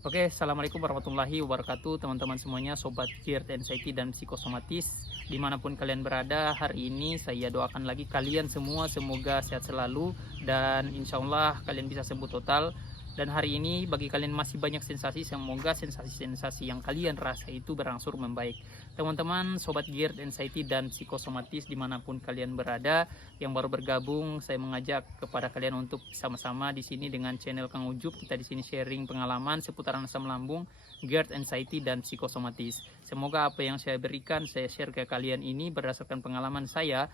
Oke, assalamualaikum warahmatullahi wabarakatuh, teman-teman semuanya, sobat GERD Anxiety dan psikosomatis, dimanapun kalian berada. Hari ini saya doakan lagi kalian semua semoga sehat selalu dan insya Allah kalian bisa sembuh total. Dan hari ini bagi kalian masih banyak sensasi, semoga sensasi-sensasi yang kalian rasa itu berangsur membaik. Teman-teman, sobat GERD Anxiety dan psikosomatis dimanapun kalian berada, yang baru bergabung, saya mengajak kepada kalian untuk sama-sama di sini dengan channel Kang Ujub. Kita di sini sharing pengalaman seputaran asam lambung, GERD, anxiety, dan psikosomatis. Semoga apa yang saya berikan, saya share ke kalian ini berdasarkan pengalaman saya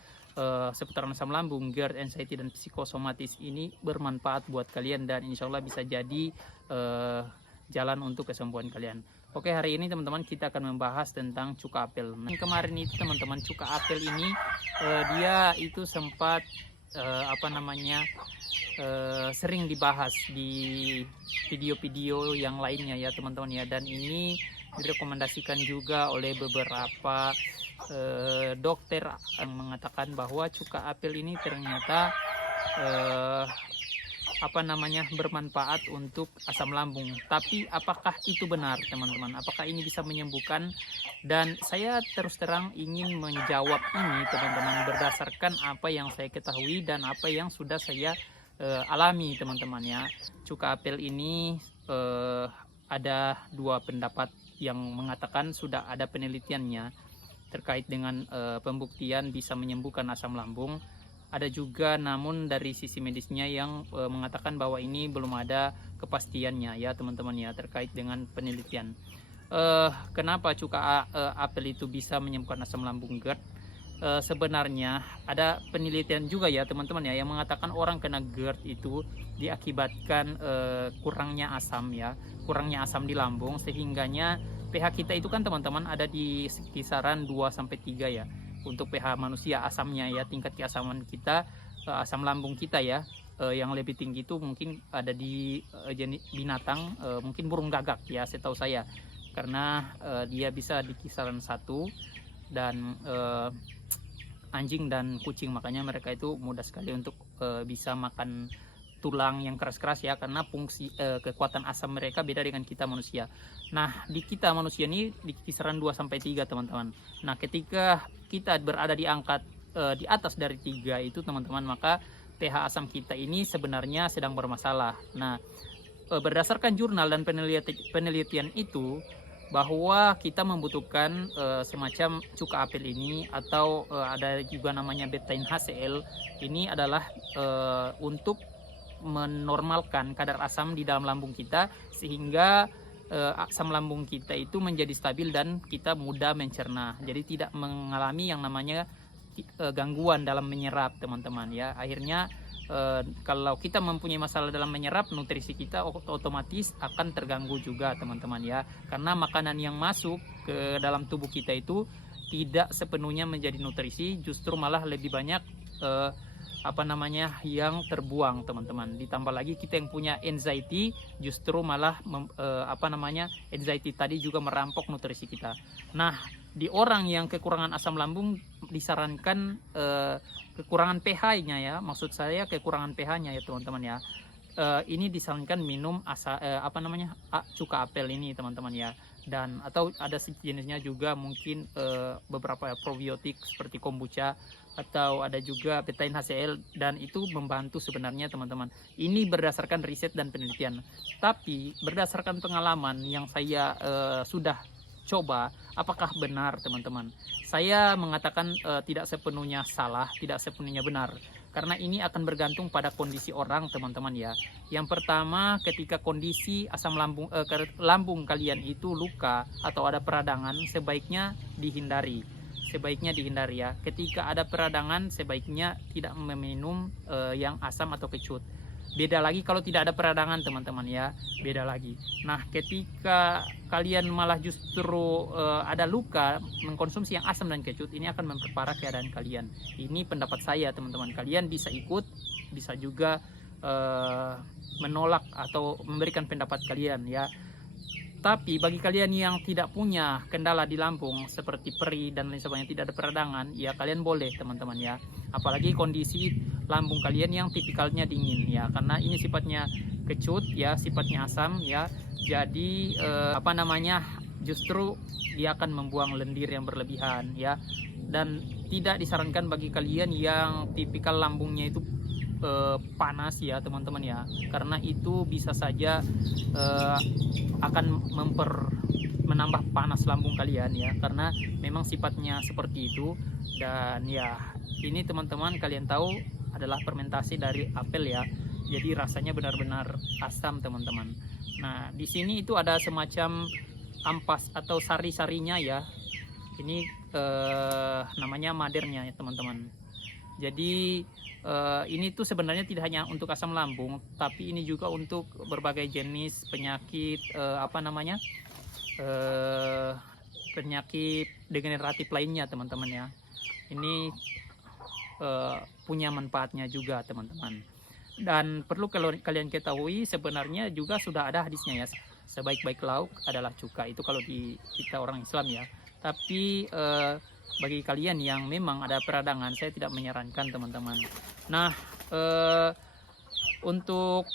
seputaran asam lambung, GERD, anxiety, dan psikosomatis ini bermanfaat buat kalian dan insya Allah bisa jadi jalan untuk kesembuhan kalian. Oke, hari ini teman-teman kita akan membahas tentang cuka apel. Nah, kemarin itu teman-teman, cuka apel ini dia itu sempat sering dibahas di video-video yang lainnya ya teman-teman ya, dan ini direkomendasikan juga oleh beberapa dokter yang mengatakan bahwa cuka apel ini ternyata bermanfaat untuk asam lambung. Tapi apakah itu benar teman-teman? Apakah ini bisa menyembuhkan? Dan saya terus terang ingin menjawab ini teman-teman berdasarkan apa yang saya ketahui dan apa yang sudah saya alami teman-teman ya. Cuka apel ini ada dua pendapat yang mengatakan sudah ada penelitiannya terkait dengan pembuktian bisa menyembuhkan asam lambung. Ada juga namun dari sisi medisnya yang mengatakan bahwa ini belum ada kepastiannya ya teman-teman ya terkait dengan penelitian. Kenapa cuka apel itu bisa menyembuhkan asam lambung GERD? Sebenarnya ada penelitian juga ya teman-teman ya yang mengatakan orang kena GERD itu diakibatkan kurangnya asam ya, kurangnya asam di lambung, sehingganya pH kita itu kan teman-teman ada di kisaran 2-3 ya untuk pH manusia asamnya ya, tingkat keasaman kita, asam lambung kita ya, yang lebih tinggi itu mungkin ada di jenis binatang, mungkin burung gagak ya setahu saya, karena dia bisa di kisaran 1, dan anjing dan kucing, makanya mereka itu mudah sekali untuk bisa makan tulang yang keras-keras ya, karena fungsi kekuatan asam mereka beda dengan kita manusia. Nah, di kita manusia ini di kisaran 2-3 teman-teman. Nah, ketika kita berada di angka di atas dari 3 itu teman-teman, maka pH asam kita ini sebenarnya sedang bermasalah. Nah, berdasarkan jurnal dan penelitian itu bahwa kita membutuhkan semacam cuka apel ini atau ada juga namanya betaine HCl. Ini adalah untuk menormalkan kadar asam di dalam lambung kita sehingga asam lambung kita itu menjadi stabil dan kita mudah mencerna. Jadi tidak mengalami yang namanya gangguan dalam menyerap teman-teman ya. Akhirnya kalau kita mempunyai masalah dalam menyerap, nutrisi kita otomatis akan terganggu juga teman-teman ya. Karena makanan yang masuk ke dalam tubuh kita itu tidak sepenuhnya menjadi nutrisi, justru malah lebih banyak yang terbuang teman-teman. Ditambah lagi kita yang punya anxiety, justru malah anxiety tadi juga merampok nutrisi kita. Nah, di orang yang kekurangan asam lambung disarankan kekurangan pH-nya ya, maksud saya kekurangan pH-nya ya teman-teman ya. Ini disarankan minum cuka apel ini teman-teman ya, dan atau ada sejenisnya juga mungkin beberapa probiotik seperti kombucha, atau ada juga betaine HCl, dan itu membantu sebenarnya teman-teman. Ini berdasarkan riset dan penelitian, tapi berdasarkan pengalaman yang saya sudah coba, apakah benar teman-teman? Saya mengatakan tidak sepenuhnya salah, tidak sepenuhnya benar, karena ini akan bergantung pada kondisi orang teman-teman ya. Yang pertama, ketika kondisi asam lambung kalian itu luka atau ada peradangan, sebaiknya dihindari ya. Ketika ada peradangan sebaiknya tidak meminum yang asam atau kecut. Beda lagi kalau tidak ada peradangan teman-teman ya, beda lagi. Nah, ketika kalian malah justru ada luka mengkonsumsi yang asam dan kecut, ini akan memperparah keadaan kalian. Ini pendapat saya teman-teman. Kalian bisa ikut, bisa juga menolak atau memberikan pendapat kalian ya. Tapi bagi kalian yang tidak punya kendala di lambung seperti perih dan lain sebagainya, tidak ada peradangan, ya kalian boleh teman-teman ya. Apalagi kondisi lambung kalian yang tipikalnya dingin ya, karena ini sifatnya kecut ya, sifatnya asam ya. Jadi apa namanya, justru dia akan membuang lendir yang berlebihan ya, dan tidak disarankan bagi kalian yang tipikal lambungnya itu panas ya teman-teman ya, karena itu bisa saja akan menambah panas lambung kalian ya, karena memang sifatnya seperti itu. Dan ya ini teman-teman kalian tahu adalah fermentasi dari apel ya, jadi rasanya benar-benar asam teman-teman. Nah di sini itu ada semacam ampas atau sari-sarinya ya, ini namanya madernya ya teman-teman. Jadi ini tuh sebenarnya tidak hanya untuk asam lambung, tapi ini juga untuk berbagai jenis penyakit apa namanya, penyakit degeneratif lainnya teman-teman ya. Ini punya manfaatnya juga teman-teman. Dan perlu kalian ketahui, sebenarnya juga sudah ada hadisnya ya, sebaik-baik lauk adalah cuka, itu kalau di kita orang Islam ya. Tapi bagi kalian yang memang ada peradangan, saya tidak menyarankan teman-teman. Nah untuk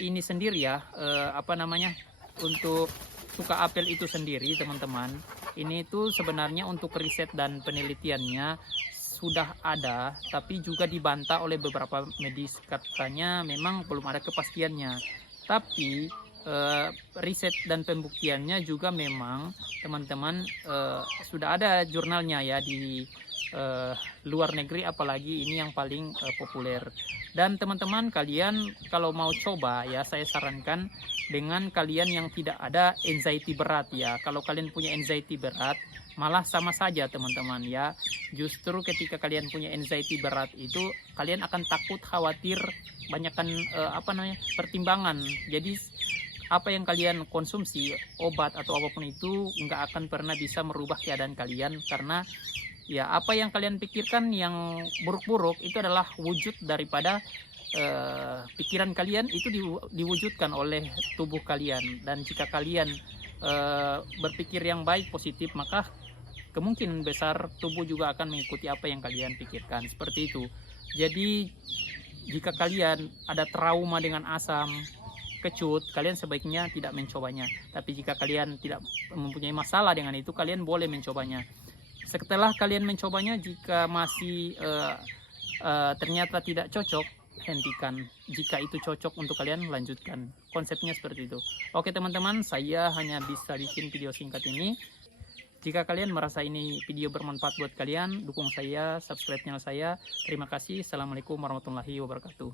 ini sendiri ya, apa namanya, untuk cuka apel itu sendiri teman-teman, ini tuh sebenarnya untuk riset dan penelitiannya sudah ada, tapi juga dibantah oleh beberapa medis, katanya memang belum ada kepastiannya. Tapi riset dan pembuktiannya juga memang teman-teman sudah ada jurnalnya ya di luar negeri, apalagi ini yang paling populer. Dan teman-teman kalian kalau mau coba ya, saya sarankan dengan kalian yang tidak ada anxiety berat ya. Kalau kalian punya anxiety berat, malah sama saja teman-teman ya. Justru ketika kalian punya anxiety berat itu, kalian akan takut, khawatir, banyakkan apa namanya, pertimbangan. Jadi apa yang kalian konsumsi, obat atau apapun itu, nggak akan pernah bisa merubah keadaan kalian, karena ya apa yang kalian pikirkan yang buruk-buruk itu adalah wujud daripada pikiran kalian, itu diwujudkan oleh tubuh kalian. Dan jika kalian berpikir yang baik, positif, maka kemungkinan besar tubuh juga akan mengikuti apa yang kalian pikirkan, seperti itu. Jadi jika kalian ada trauma dengan asam, kecut, kalian sebaiknya tidak mencobanya. Tapi jika kalian tidak mempunyai masalah dengan itu, kalian boleh mencobanya. Setelah kalian mencobanya, jika masih ternyata tidak cocok, hentikan. Jika itu cocok untuk kalian, lanjutkan. Konsepnya seperti itu. Oke teman-teman, saya hanya bisa bikin video singkat ini. Jika kalian merasa ini video bermanfaat buat kalian, dukung saya, subscribe channel saya. Terima kasih. Assalamualaikum warahmatullahi wabarakatuh.